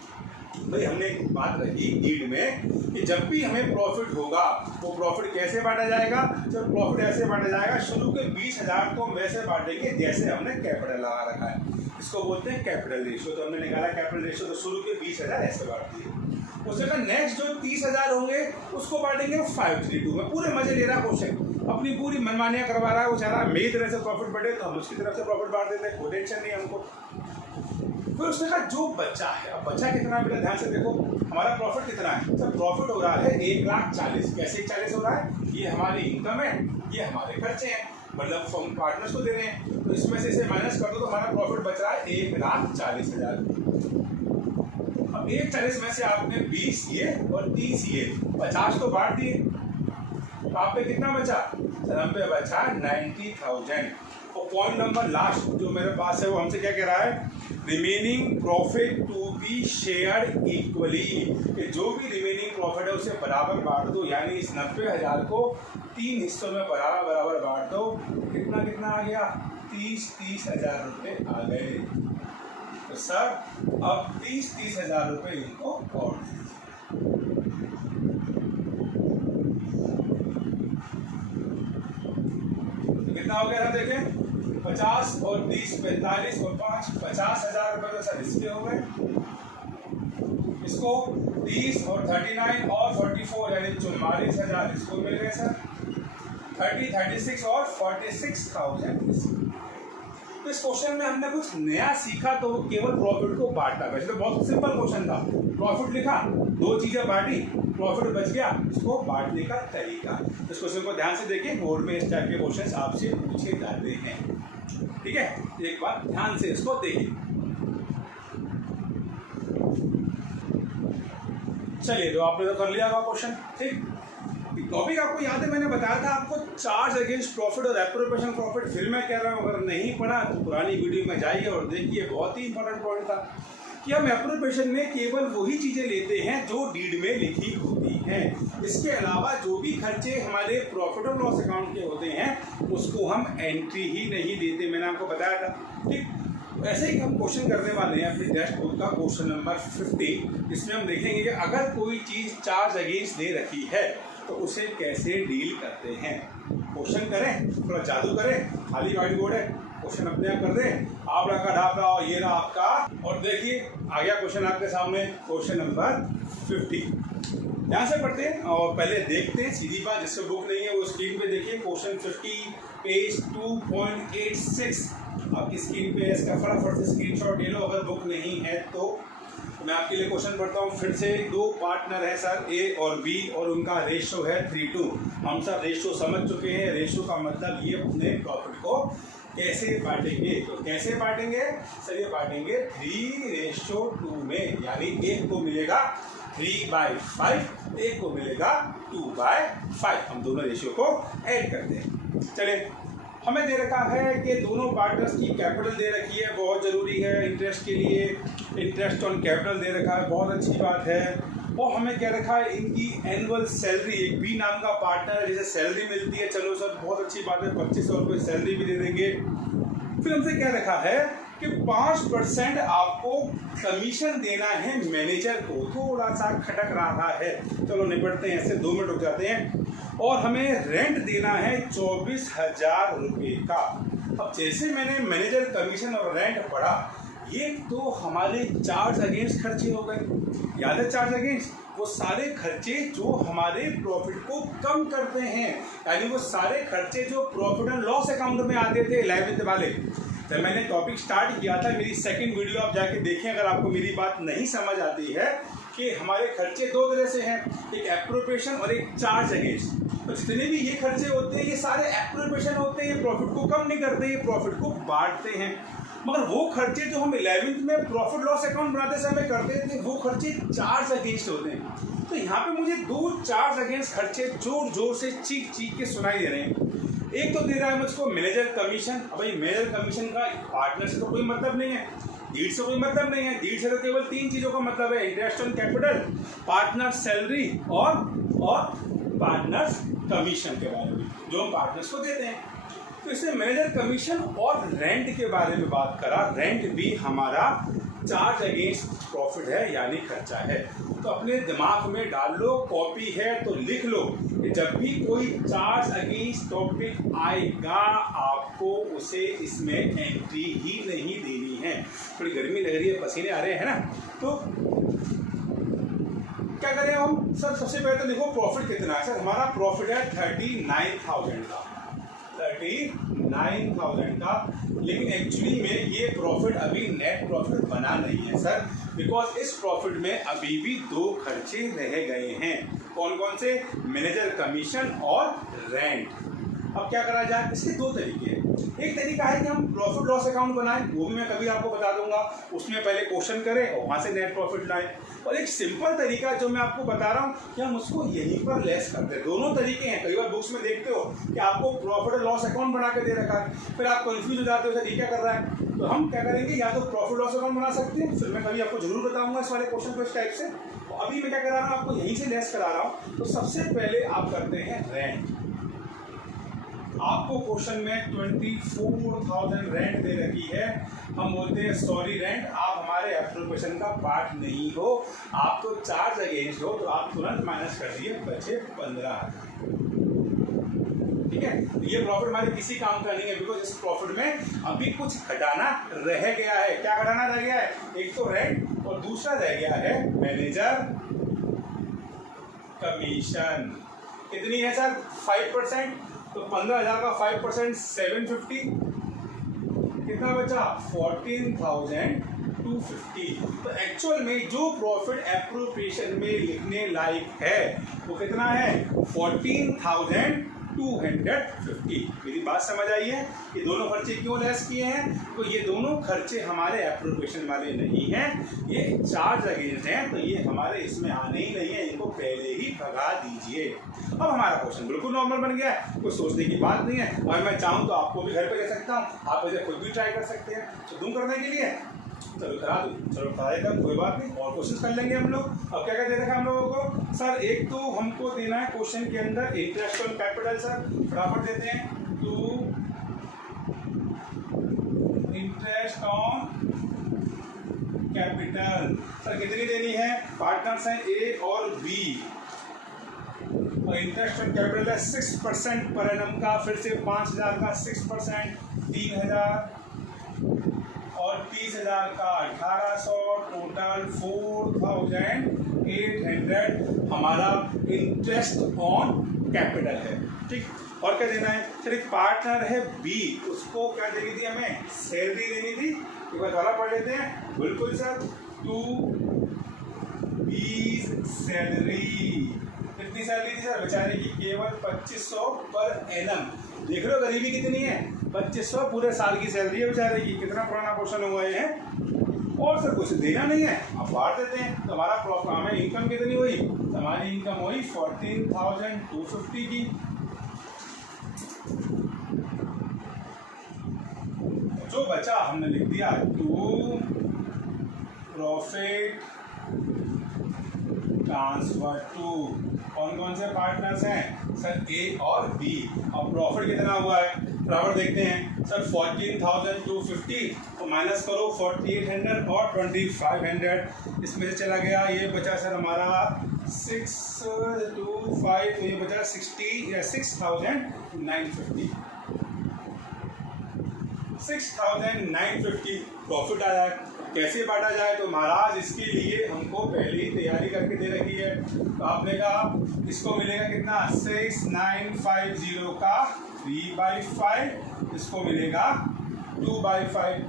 भाई हमने एक बात रखी डीड में कि जब भी हमें प्रॉफिट होगा वो प्रॉफिट कैसे बांटा जाएगा। जब प्रॉफिट ऐसे बांटा जाएगा, शुरू के 20,000 को हम वैसे बांटेंगे जैसे हमने कैपिटल लगा रखा है, इसको बोलते हैं कैपिटल रेशियो। तो हमने निकाला कैपिटल रेशियो, तो शुरू के 20,000 ऐसे बांट दिए। उसके बाद नेक्स्ट जो 30,000 होंगे उसको बांटेंगे 532 में। पूरे मजे ले रहा है क्वेश्चन, अपनी पूरी मनमानियां करवा रहा है वो, चाह रहा है मेरी तरफ से प्रॉफिट बढ़े तो हम उसकी तरफ से प्रॉफिट बांट देते हैं, कोई टेंशन नहीं हमको। फिर उसने कहा जो बचा है, अब बचा कितना बेटा ध्यान से देखो, हमारा प्रॉफिट कितना है। सर प्रॉफिट हो रहा है 1,40,000। कैसे 40 हो रहा है, ये हमारी इनकम है, ये हमारे खर्चे हैं, मतलब हम पार्टनर्स को दे रहे हैं, तो इसमें से इसे माइनस कर दो तो हमारा प्रॉफिट बच रहा है 1,40,000। अब 1,40,000 में से आपने 20 ये और 30 ये 50 तो बांट दिए, तो आप पे कितना बचा सर, हम पे बचा 90,000। और पॉइंट नंबर लास्ट जो मेरे पास है वो हमसे क्या कह रहा है, remaining profit to be shared equally, कि जो भी रिमेनिंग प्रॉफिट है उसे बराबर बांट दो, यानी इस 90,000 को 3 हिस्सों में बराबर बांट दो। कितना कितना आ गया, 30,000 रुपये आ गए। तो सर अब 30,000 रुपये इनको और कितना हो गया था देखें, 50 और 30 45 और 5 50,000 रुपये तो सर इसके हो गए। इसको 30 और 39 और 44 यानी 44,000 इसको मिल गए सर। 30 36 और 46,000। तो इस क्वेश्चन में हमने कुछ नया सीखा, तो केवल प्रॉफिट को बांटा। वैसे तो बहुत सिंपल क्वेश्चन था, प्रॉफिट लिखा, दो चीजें बांटी, प्रॉफिट बच गया, इसको बांटने का तरीका। इस क्वेश्चन को ध्यान से देखिए, बोर्ड में इस टाइप के क्वेश्चन आपसे पूछे जाते हैं, ठीक है। एक बार ध्यान से इसको देखिए। चलिए, तो आपने तो कर लिया होगा क्वेश्चन, ठीक। टॉपिक आपको याद है, मैंने बताया था आपको चार्ज अगेंस्ट प्रॉफिट और एप्रोप्रिएशन प्रॉफिट। फिर मैं कह रहा हूँ अगर नहीं पढ़ा तो पुरानी वीडियो में जाइए और देखिए, बहुत ही इंपॉर्टेंट पॉइंट था कि हम एप्रोप्रिएशन में केवल वही चीजें लेते हैं जो डीड में लिखी होती हैं। इसके अलावा जो भी खर्चे हमारे प्रॉफिट और लॉस अकाउंट के होते हैं उसको हम एंट्री ही नहीं देते, मैंने आपको बताया था, ठीक। ऐसे ही हम क्वेश्चन करने वाले हैं अपने टेक्स्ट बुक का क्वेश्चन नंबर 50। इसमें हम देखेंगे कि अगर कोई चीज चार्ज अगेंस्ट दे रखी है तो उसे कैसे डील करते हैं। क्वेश्चन करें, थोड़ा जादू करें, खाली व्हाइट बोर्ड है, क्वेश्चन अपने आप कर दें, आप रखा ढाप रहा हो, ये रहा आपका, और देखिए आ गया क्वेश्चन आपके सामने, क्वेश्चन नंबर 50। ध्यान से पढ़ते हैं और पहले देखते हैं, सीधी बात, जिससे बुक नहीं है वो स्क्रीन पे देखिए। क्वेश्चन 50 पेज 2.86 आपकी स्क्रीन पे, इसका फटाफट से स्क्रीनशॉट ले लो अगर बुक नहीं है तो। मैं आपके लिए क्वेश्चन पढ़ता हूँ फिर से। दो पार्टनर है सर, ए और बी, और उनका रेशियो है 3:2। हम सर रेशियो समझ चुके हैं, रेशियो का मतलब ये अपने प्रॉफिट को कैसे बांटेंगे। तो कैसे बांटेंगे सर, ये बांटेंगे 3:2 में, यानी एक को मिलेगा 3/5, एक को मिलेगा 2/5। हम दोनों रेशियो को ऐड करते हैं। चलिए, हमें दे रखा है कि दोनों पार्टनर्स की कैपिटल दे रखी है, बहुत ज़रूरी है इंटरेस्ट के लिए, इंटरेस्ट ऑन कैपिटल दे रखा है, बहुत अच्छी बात है। और हमें क्या रखा है, इनकी एनुअल सैलरी, एक बी नाम का पार्टनर है जिसे सैलरी मिलती है, चलो सर बहुत अच्छी बात है, 2500 रुपये सैलरी भी दे देंगे। फिर हमसे क्या रखा है कि 5% आपको कमीशन देना है मैनेजर को। थोड़ा सा खटक रहा है, चलो निपटते हैं, ऐसे 2 मिनट रुक जाते हैं। और हमें रेंट देना है 24,000 रुपये का। अब जैसे मैंने मैनेजर कमीशन और रेंट पढ़ा, ये तो हमारे चार्ज अगेंस्ट खर्चे हो गए। याद है चार्ज अगेंस्ट, वो सारे खर्चे जो हमारे प्रॉफिट को कम करते हैं, यानी वो सारे खर्चे जो प्रॉफिट एंड लॉस अकाउंट में आते थे 11th वाले। जब मैंने टॉपिक स्टार्ट किया था, मेरी सेकंड वीडियो आप जाके देखें अगर आपको मेरी बात नहीं समझ आती है, कि हमारे खर्चे 2 तरह से हैं, एक एप्रोप्रिएशन और एक चार्ज अगेंस्ट। तो जितने भी ये खर्चे होते हैं ये सारे एप्रोप्रिएशन होते हैं, ये प्रॉफिट को कम नहीं करते, ये प्रॉफिट को बांटते हैं। मगर वो खर्चे जो हम 11th में प्रॉफिट लॉस अकाउंट बनाते समय करते थे, वो खर्चे चार्ज अगेंस्ट होते हैं। तो यहाँ पे मुझे 2 चार्ज अगेंस्ट खर्चे जोर जोर से चीख चीख के सुनाई दे रहे हैं। एक तो दे रहा है मुझको मैनेजर कमीशन। अब भाई मैनेजर कमीशन का पार्टनर से तो कोई मतलब नहीं है, डीड से कोई मतलब नहीं है। डीड से तो केवल 3 चीजों का मतलब है, interest on capital, partner salary और पार्टनर्स कमीशन के बारे में जो हम पार्टनर्स को देते हैं। तो इसने मैनेजर कमीशन और रेंट के बारे में बात करा। रेंट भी हमारा चार्ज अगेंस्ट प्रॉफिट है, यानी खर्चा है। तो अपने दिमाग में डाल लो, कॉपी है तो लिख लो कि जब भी कोई चार्ज अगेंस्ट टॉपिक आएगा आपको उसे इसमें एंट्री ही नहीं देनी है। थोड़ी गर्मी लग रही है, पसीने आ रहे हैं ना, तो क्या करें हम सर? सबसे पहले तो देखो प्रॉफिट कितना है। सर हमारा प्रॉफिट है 39,000 का, 39,000 का। लेकिन एक्चुअली में ये प्रॉफिट अभी नेट प्रॉफिट बना नहीं है सर, बिकॉज इस प्रॉफिट में अभी भी 2 खर्चे रह गए हैं। कौन कौन से? मैनेजर कमीशन और रेंट। अब क्या करा जाए? इसके 2 तरीके हैं। एक तरीका है कि हम प्रॉफिट लॉस अकाउंट बनाएं, वो भी मैं कभी आपको बता दूंगा। उसमें पहले क्वेश्चन करें और वहां से नेट प्रॉफिट लाएं। और एक सिंपल तरीका जो मैं आपको बता रहा हूं कि हम उसको यहीं पर लेस करते हैं। दोनों तरीके हैं। कई बार बुक्स में देखते हो कि आपको प्रॉफिट और लॉस अकाउंट बना के दे रखा है, फिर आप कंफ्यूज हो जाते हो सर ये क्या कर रहा है। तो हम क्या करेंगे, या तो प्रॉफिट लॉस अकाउंट बना सकते हैं, फिर मैं कभी आपको जरूर बताऊंगा इस वाले क्वेश्चन को इस टाइप से। अभी मैं क्या करा रहा हूँ, आपको यहीं से लेस करा रहा हूँ। तो सबसे पहले आप करते हैं रेंट। आपको क्वेश्चन में 24,000 रेंट दे रखी है। हम बोलते हैं सॉरी रेंट, आप हमारे एप्रोप्रिएशन का पार्ट नहीं हो, आप तो चार्ज अगेंस्ट हो, तो आप तुरंत माइनस कर दिए, बचे 15,000। ठीक है, ये प्रॉफिट हमारे किसी काम का नहीं है, बिकॉज इस प्रॉफिट में अभी कुछ घटाना रह गया है। क्या घटाना रह गया है? एक तो रेंट और दूसरा रह गया है मैनेजर कमीशन। कितनी है सर? 5%। तो 15,000 का 5% 750, कितना बचा? 14,250। तो एक्चुअल में जो प्रॉफिट एप्रोप्रिएशन में लिखने लायक है वो कितना है? 14,250। मेरी बात समझ आई है? ये दोनों खर्चे क्यों लेस किए हैं? तो ये दोनों खर्चे हमारे एप्रोप्रिएशन वाले नहीं हैं, ये चार्ज अगेंस्ट हैं, तो ये हमारे इसमें आने ही नहीं है, इनको पहले ही भगा दीजिए। अब हमारा क्वेश्चन बिल्कुल नॉर्मल बन गया है, कोई सोचने की बात नहीं है। और मैं चाहूँ तो आपको भी घर पे ले सकता हूँ, आप इसे खुद भी ट्राई कर सकते हैं। तो तुम करने के लिए चलो करा दो, चलो कराएगा, कोई बात नहीं, और क्वेश्चन कर लेंगे हम लोग। अब क्या क्या दे रखा है हम लोगों को? सर एक तो हमको देना है क्वेश्चन के अंदर इंटरेस्ट ऑन कैपिटल। सर फटाफट देते हैं, to interest on capital. Sir कितनी देनी है? पार्टनर्स हैं ए और बी, और इंटरेस्ट ऑन कैपिटल है 6% पर एनम का। फिर से 5,000 का 6%, 3,000 और 30,000 का 1,800, टोटल 4,800 हमारा इंटरेस्ट ऑन कैपिटल है। ठीक, और क्या देना है? सर एक पार्टनर है बी, उसको क्या देनी थी? हमें सैलरी देनी थी। एक बार दोबारा पढ़ लेते हैं। बिल्कुल सर, टू बी सैलरी। कितनी सैलरी थी सर बेचारे की? केवल 2,500 पर एनम। देख रहे हो गरीबी कितनी है? 2,500 पूरे साल की सैलरी है बेचारे की। कितना पुराना क्वेश्चन हुआ है। और सर कुछ देना नहीं है, अब बांट देते हैं। तो हमारा प्रॉफिट, हमें इनकम कितनी हुई? हमारी इनकम हुई 14,250 की। जो बचा हमने लिख दिया टू प्रॉफिट ट्रांसफर टू। कौन कौन से पार्टनर्स हैं? सर ए और बी। अब प्रॉफिट कितना हुआ है? प्रॉफिट देखते हैं सर 14,250, तो माइनस करो 4,800 और 2,500 इसमें से चला गया। ये बचा सर हमारा 625, तो ये बचा 6,950। 6,950 प्रॉफिट आया है। कैसे बांटा जाए? तो महाराज इसके लिए हमको पहले ही तैयारी करके दे रखी है। तो आपने कहा इसको मिलेगा कितना? 6,950 का 3/5, इसको मिलेगा 2/5।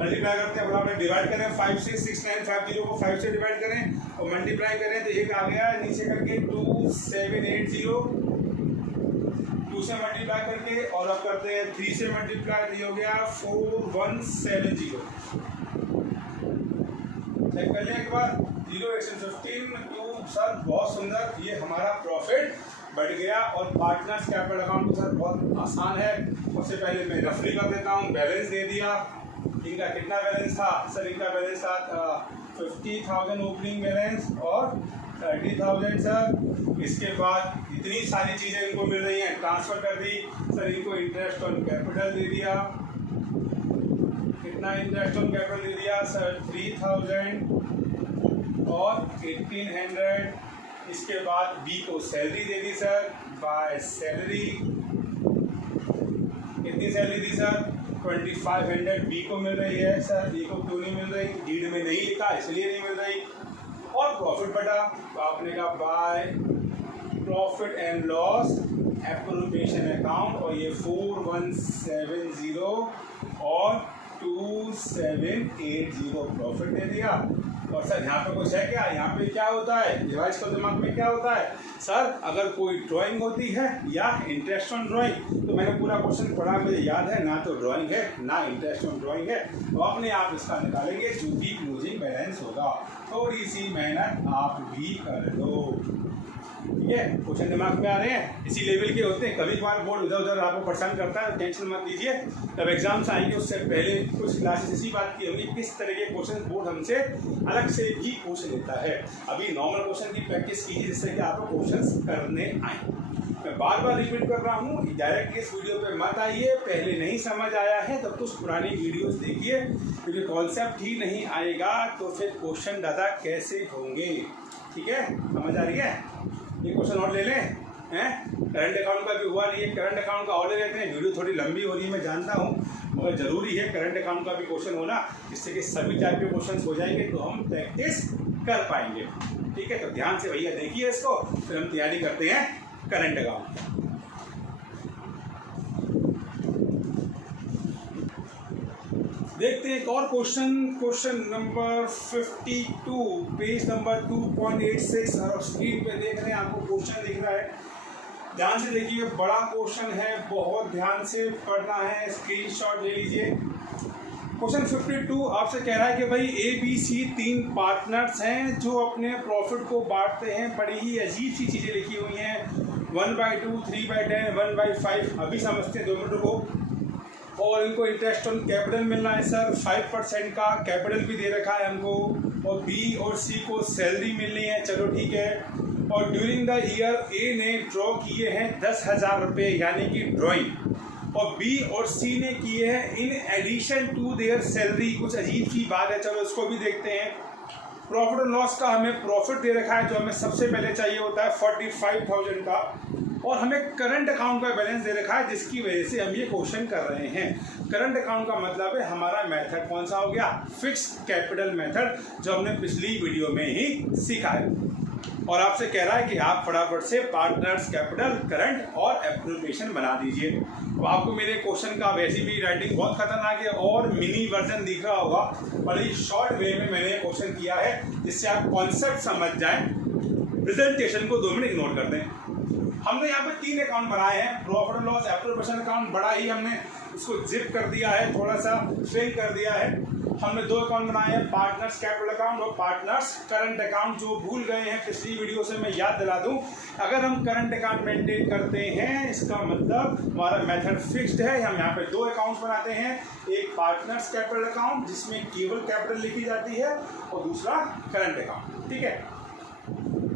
मल्टीप्लाई करते हैं, आपने डिवाइड करें 5 से। 6,950 को 5 से डिवाइड करें और मल्टीप्लाई करें तो एक आ गया नीचे करके 2,780। 2 से मल्टीप्लाई करके और अब करते हैं 3 से मल्टीप्लाई, तो हो गया 4,170। चेक कर लें एक बार। 0 115 टू। सर बहुत सुंदर, ये हमारा प्रॉफिट बढ़ गया। और पार्टनर्स कैपिटल अकाउंट तो सर बहुत आसान है। सबसे पहले मैं रफली कर देता हूँ, बैलेंस दे दिया। इनका कितना बैलेंस था सर? इनका बैलेंस था 50,000 ओपनिंग बैलेंस और 30,000 सर। इसके बाद इतनी सारी चीज़ें इनको मिल रही हैं, ट्रांसफ़र कर दी सर। इनको इंटरेस्ट ऑन कैपिटल दे दिया। कितना इंटरेस्ट ऑन कैपिटल दे दिया सर? 3,000 और 1,800। इसके बाद बी को salary they the sir, by salary. कितनी सैलरी दी सर? 2,500 बी को मिल रही है सर। ए को क्यों नहीं मिल रही? डीड में नहीं लिखा इसलिए नहीं मिल रही। और प्रॉफिट बटा, तो आपने कहा by profit and loss appropriation account, और ये 4170 और 2780 प्रॉफिट दे दिया। और सर यहाँ पे कुछ है क्या? यहाँ पे क्या होता है? डिवाइस को दिमाग में क्या होता है सर? अगर कोई ड्राइंग होती है या इंटरेस्ट ऑन ड्राइंग, तो मैंने पूरा क्वेश्चन पढ़ा, मुझे याद है, ना तो ड्राइंग है ना इंटरेस्ट ऑन ड्राइंग है, तो अपने आप इसका निकालेंगे जो भी क्लोजिंग बैलेंस होगा। थोड़ी सी मेहनत आप भी कर दो, ठीक है? क्वेश्चन दिमाग में आ रहे हैं, इसी लेवल के होते हैं। कभी कभार बोर्ड उधर उधर आपको परेशान करता है, टेंशन मत लीजिए। जब एग्जाम्स आएंगे उससे पहले कुछ क्लासेस इसी बात की होंगी, किस तरह के क्वेश्चन बोर्ड हमसे अलग से भी पूछ लेता है। अभी नॉर्मल क्वेश्चन की प्रैक्टिस कीजिए जिससे कि आपको क्वेश्चन करने आए। मैं बार बार रिपीट कर रहा हूँ, डायरेक्ट इस वीडियो पे मत आइए। पहले नहीं समझ आया है तब कुछ पुरानी वीडियोस देखिए, क्योंकि कॉन्सेप्ट ही नहीं आएगा तो फिर क्वेश्चन दादा कैसे होंगे, ठीक है? समझ आ रही है? ये क्वेश्चन और ले लें हैं। करंट अकाउंट का भी हुआ नहीं है, करंट अकाउंट का और ले लेते हैं। वीडियो थोड़ी लंबी हो रही है मैं जानता हूँ, मगर ज़रूरी है करंट अकाउंट का भी क्वेश्चन होना, जिससे कि सभी टाइप के क्वेश्चन हो जाएंगे तो हम प्रैक्टिस कर पाएंगे, ठीक है? तो ध्यान से भैया देखिए इसको, फिर हम तैयारी करते हैं करंट अकाउंट। देखते हैं एक और question, question number 52, page number 2.86 और स्क्रीन पे देख रहे हैं, आपको क्वेश्चन दिख रहा है। ध्यान से देखिए, बड़ा क्वेश्चन है, बहुत ध्यान से पढ़ना है, स्क्रीनशॉट ले लीजिए। क्वेश्चन 52 आपसे कह रहा है कि भाई ABC 3 पार्टनर्स हैं जो अपने प्रॉफिट को बांटते हैं। बड़ी ही अजीब सी चीज़ें लिखी हुई हैं, 1/2, 3/10, 1/5। अभी समझते हैं, 2 मिनट को। और इनको इंटरेस्ट ऑन कैपिटल मिलना है सर 5% का, कैपिटल भी दे रखा है हमको। और बी और सी को सैलरी मिलनी है, चलो ठीक है। और ड्यूरिंग द ईयर ए ने ड्रॉ किए हैं 10,000 रुपये, यानी कि ड्रॉइंग, और बी और सी ने किए हैं in addition to their salary. कुछ अजीब सी बात है, चलो इसको भी देखते हैं। प्रॉफिट और लॉस का हमें प्रॉफिट दे रखा है जो हमें सबसे पहले चाहिए होता है 45,000 का, और हमें करंट अकाउंट का बैलेंस दे रखा है जिसकी वजह से हम ये क्वेश्चन कर रहे हैं। करंट अकाउंट का मतलब है हमारा मेथड कौन सा हो गया? फिक्स्ड कैपिटल मेथड, जो हमने पिछली वीडियो में ही सीखा है। और आपसे कह रहा है कि आप फटाफट से पार्टनर्स कैपिटल, करंट और एप्रोप्रिएशन बना दीजिए। तो आपको मेरे क्वेश्चन का वैसे भी राइटिंग बहुत खतरनाक है और मिनी वर्जन दिख रहा होगा, बड़ी शॉर्ट वे में मैंने क्वेश्चन किया है जिससे आप कॉन्सेप्ट समझ जाएं। प्रेजेंटेशन को 2 मिनट इग्नोर कर दें। हमने यहाँ पे 3 अकाउंट बनाए हैं, प्रॉफिट और लॉस एप्रोप्रिएशन अकाउंट बड़ा ही हमने उसको जिप कर दिया है, थोड़ा सा श्रिंक कर दिया है। हमने 2 अकाउंट बनाए हैं, पार्टनर्स कैपिटल अकाउंट और पार्टनर्स करंट अकाउंट। जो भूल गए हैं पिछली वीडियो से मैं याद दिला दूं, अगर हम करंट अकाउंट मेंटेन करते हैं इसका मतलब हमारा मेथड फिक्स्ड है। हम यहाँ पे 2 अकाउंट्स बनाते हैं, एक पार्टनर्स कैपिटल अकाउंट जिसमें केवल कैपिटल लिखी जाती है, और दूसरा करंट अकाउंट, ठीक है?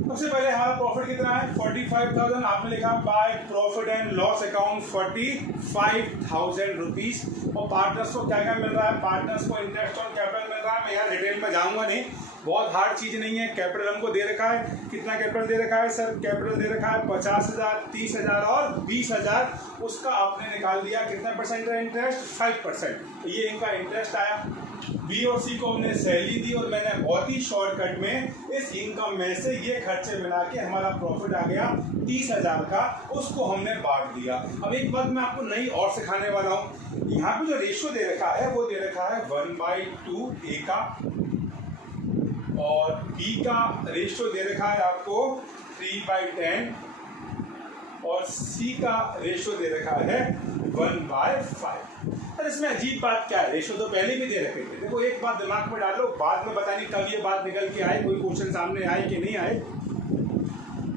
सबसे पहले हमारा प्रॉफिट कितना है? 45,000। आपने लिखा by profit and loss account 45,000 rupees. और पार्टनर्स को क्या क्या मिल रहा है? पार्टनर्स को इंटरेस्ट ऑन कैपिटल मिल रहा है। मैं यहाँ डिटेल में जाऊंगा नहीं, बहुत हार्ड चीज नहीं है। कैपिटल हमको दे रखा है, कितना कैपिटल दे रखा है सर? कैपिटल दे रखा है 50,000, 30,000 और 20,000। उसका आपने निकाल दिया, कितना परसेंट है इंटरेस्ट? 5%। ये इनका इंटरेस्ट आया। बी और सी को हमने सैलरी दी, और मैंने बहुत ही शॉर्टकट में इस इनकम में से ये खर्चे मिला के हमारा प्रॉफिट आ गया 30,000 का, उसको हमने बांट दिया। अब एक बात मैं आपको नई और सिखाने वाला हूँ। यहाँ पे जो रेशियो दे रखा है वो दे रखा है 1/2 ए का, और बी का रेशियो दे रखा है आपको 3/10, और सी का रेशियो दे रखा है 1/5। पर इसमें अजीब बात क्या है? रेशियो तो पहले भी दे रखे थे। देखो, एक बात दिमाग में डालो, बाद में पता नहीं कब ये बात निकल के आए, कोई क्वेश्चन सामने आए कि नहीं आए।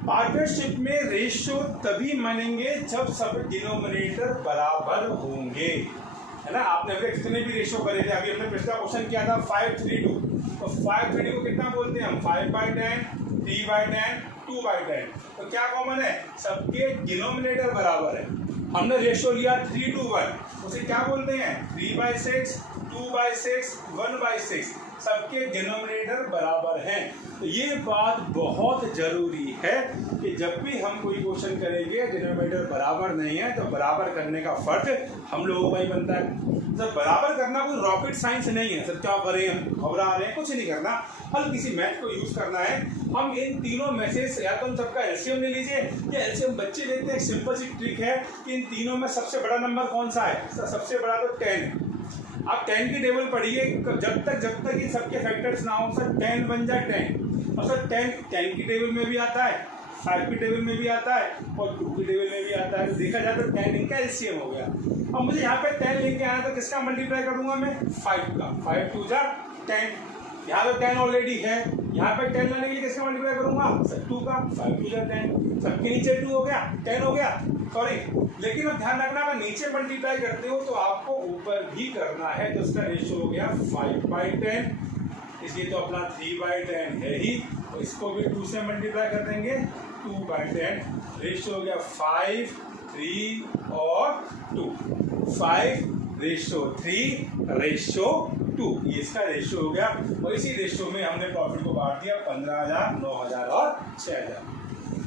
पार्टनरशिप में रेशियो तभी मानेंगे जब सब डिनोमिनेटर बराबर होंगे, है ना। आपने अभी जितने भी रेशियो करे थे, अभी हमने पिछला क्वेश्चन किया था 5:3:2, तो 5:3:2 को कितना बोलते हैं हम? 5/10, 3/10, 2/10। तो क्या कॉमन है? सबके डिनोमिनेटर बराबर है। हमने रेशियो लिया 3:1, उसे क्या बोलते हैं? 3/6, 2/6, 1/6, सबके डिनोमिनेटर बराबर हैं। तो ये बात बहुत जरूरी है कि जब भी हम कोई क्वेश्चन करेंगे डिनोमिनेटर बराबर नहीं है तो बराबर करने का फर्ज हम लोगों का ही बनता है। सर बराबर करना कोई रॉकेट साइंस नहीं है। सर क्या करें, हम घबरा रहे हैं? कुछ नहीं करना, हल किसी मैथ को यूज करना है। हम इन तीनों में से या तो हम सबका एलसीएम ले लीजिए या एलसीएम बच्चे लेते हैं। सिंपल सी ट्रिक है कि इन तीनों में सबसे बड़ा नंबर कौन सा है? सर सबसे बड़ा तो 10 है। आप 10 की टेबल पढ़िए, जब तक ये सबके फैक्टर्स ना हो सर 10 बन जाए 10। और सर 10 की टेबल में भी आता है, 5 की टेबल में भी आता है और 2 की टेबल में भी आता है। तो देखा जाए तो 10 इनका एलसीएम हो गया। अब मुझे यहाँ पे 10 लेके आना तो किसका मल्टीप्लाई करूंगा मैं? 5 का। 5 2 जा 10, यहाँ पे 10 ऑलरेडी है। यहाँ पे 10 लाने के लिए किसका मल्टीप्लाई करूंगा? सर 2 का। 5 2 जा 10, सबके नीचे 2 हो गया, 10 हो गया, सॉरी। लेकिन अब ध्यान रखना, अगर नीचे मल्टीप्लाई करते हो तो आपको ऊपर भी करना है। तो इसका रेशियो हो गया 5/10, इसलिए तो अपना 3/10 है ही, तो इसको भी 2 से मल्टीप्लाई कर देंगे, 2/10। रेशियो हो गया 5, 3 और 2, 5:3:2, ये इसका रेशियो हो गया। और इसी रेशियो में हमने प्रॉफिट को बांट दिया 15,000, 9,000 और 6,000।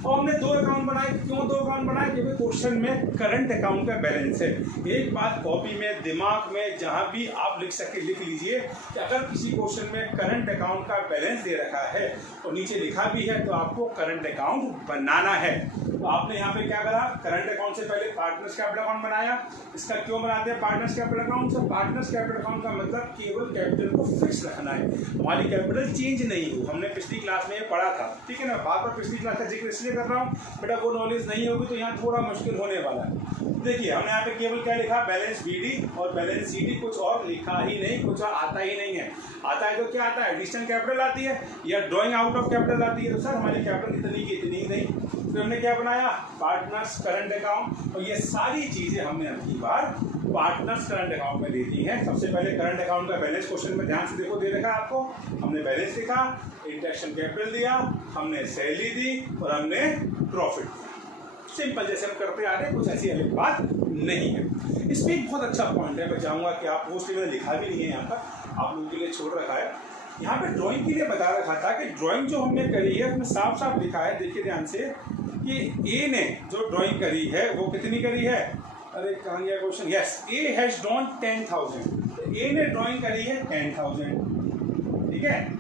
और हमने 2 अकाउंट बनाए। क्यों 2 अकाउंट बनाए? क्योंकि क्वेश्चन में करंट अकाउंट का बैलेंस है। एक बात कॉपी में, दिमाग में, जहां भी आप लिख सके लिख लीजिए कि अगर किसी क्वेश्चन में करंट अकाउंट का बैलेंस दे रखा है तो नीचे लिखा भी है तो आपको करंट अकाउंट बनाना है। तो आपने यहाँ पे क्या करा? करंट अकाउंट से पहले पार्टनर्स कैपिटल अकाउंट बनाया। इसका क्यों बनाते हैं पार्टनर्स कैपिटल अकाउंट? से पार्टनर्स कैपिटल अकाउंट का मतलब केवल कैपिटल को फिक्स रखना है, हमारी कैपिटल चेंज नहीं हो। हमने पिछली क्लास में ये पढ़ा था, ठीक है ना। बार बार पिछली क्लास का जिक्र इसलिए कर रहा हूँ बेटा, वो नॉलेज नहीं होगी तो यहाँ थोड़ा मुश्किल होने वाला है। देखिए हमने यहाँ पे केवल क्या लिखा? बैलेंस बीडी और बैलेंस सीडी, कुछ और लिखा ही नहीं, कुछ और आता ही नहीं है। आता है तो क्या आता है? एडिशनल कैपिटल आती है या ड्रॉइंग आउट ऑफ कैपिटल आती है। तो सर हमारी कैपिटल इतनी की इतनी ही नहीं, तो हमने क्या बनाया? Partners current account. और ये सारी चीजें हमने अगली बार पार्टनर्स करंट अकाउंट में दे दी है। सबसे पहले करंट अकाउंट का बैलेंस क्वेश्चन में ध्यान से देखो, दे रखा है आपको। हमने बैलेंस लिखा, इंटरेक्शन कैपिटल दिया, हमने सैलरी दी और हमने प्रॉफिट दिया। सिंपल जैसे हम करते आ रहे हैं, कुछ ऐसी अलग बात नहीं है। इसमें एक बहुत अच्छा पॉइंट है, मैं चाहूंगा कि आप मोस्टली मैंने लिखा भी नहीं है यहाँ पर, आप लोगों के लिए छोड़ रखा है। यहाँ पे ड्राइंग के लिए बता रखा था कि ड्राइंग जो हमने करी है उसमें साफ साफ लिखा है, देखिए ध्यान से, कि ए ने जो ड्राइंग करी है वो कितनी करी है? अरे कहाँ गया question? Yes, A has drawn 10,000। ए ने ड्राइंग करी है 10,000, ठीक है।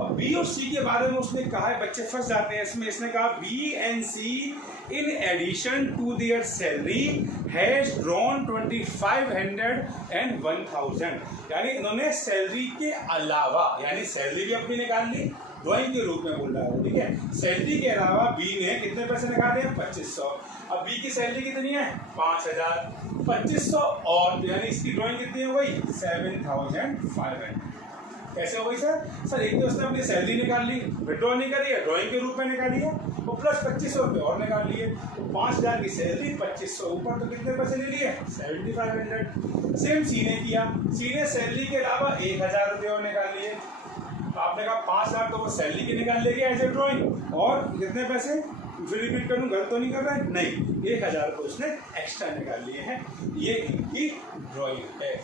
और बी और सी के बारे में उसने कहा है, बच्चे फंस जाते हैं इसमें। इसने कहा B and C in addition to their salary has drawn 2,500 and 1,000, यानी इन्होंने सैलरी के अलावा, यानी सैलरी भी अपनी निकाल ली, ड्राइंग के रूप में बोल रहा है, ठीक है। सैलरी के अलावा बी ने कितने पैसे निकाले? 2,500। अब बी की सैलरी कितनी है? 5,000, 2,500 और यानी इसकी ड्राइंग कितनी हो गई? 7,500। कैसे हो गई सर? सर एक तो उसने अपनी सैलरी निकाल ली, विड्रॉ नहीं करी है, ड्राइंग के रूप में निकाली है, और प्लस 2,500 रुपये और निकाल लिए। तो 5,000 की सैलरी, 2,500 ऊपर, तो कितने पैसे ले लिए? 7,500। सेम सी ने किया, सी ने सैलरी के अलावा 1,000 रुपये और निकाल लिए। तो आपने कहा 5,000 तो वो सैलरी के निकाल लेके एज ए ड्रॉइंग, और कितने पैसे? फिर रिपीट करूँ, गलत तो नहीं कर रहा है? नहीं, 1,000 को उसने एक्स्ट्रा निकाल लिए हैं। ये इनकी ड्रॉइंग है,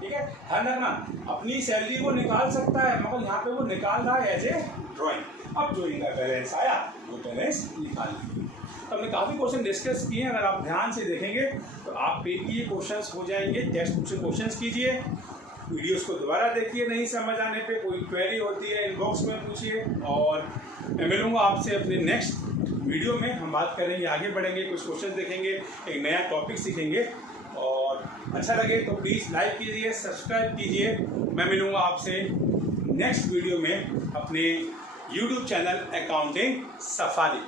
ठीक है। ध्यान रखना, अपनी सैलरी वो निकाल सकता है मगर यहाँ पे वो निकाल रहा है एज ए ड्रॉइंग। अब जो इनका बैलेंस आया वो बैलेंस निकाल लिया। तो हमने काफ़ी क्वेश्चन डिस्कस किए हैं, अगर आप ध्यान से देखेंगे तो आप पे ये क्वेश्चंस हो जाएंगे। टेक्स्ट बुक से क्वेश्चंस कीजिए, वीडियोस को दोबारा देखिए, नहीं समझ आने पे कोई क्वेरी होती है इनबॉक्स में पूछिए। और मैं मिलूंगा आपसे अपने नेक्स्ट वीडियो में, हम बात करेंगे, आगे बढ़ेंगे, कुछ क्वेश्चन देखेंगे, एक नया टॉपिक सीखेंगे। और अच्छा लगे तो प्लीज़ लाइक कीजिए, सब्सक्राइब कीजिए। मैं मिलूंगा आपसे नेक्स्ट वीडियो में अपने YouTube channel Accounting Safari.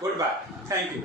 Goodbye, thank you.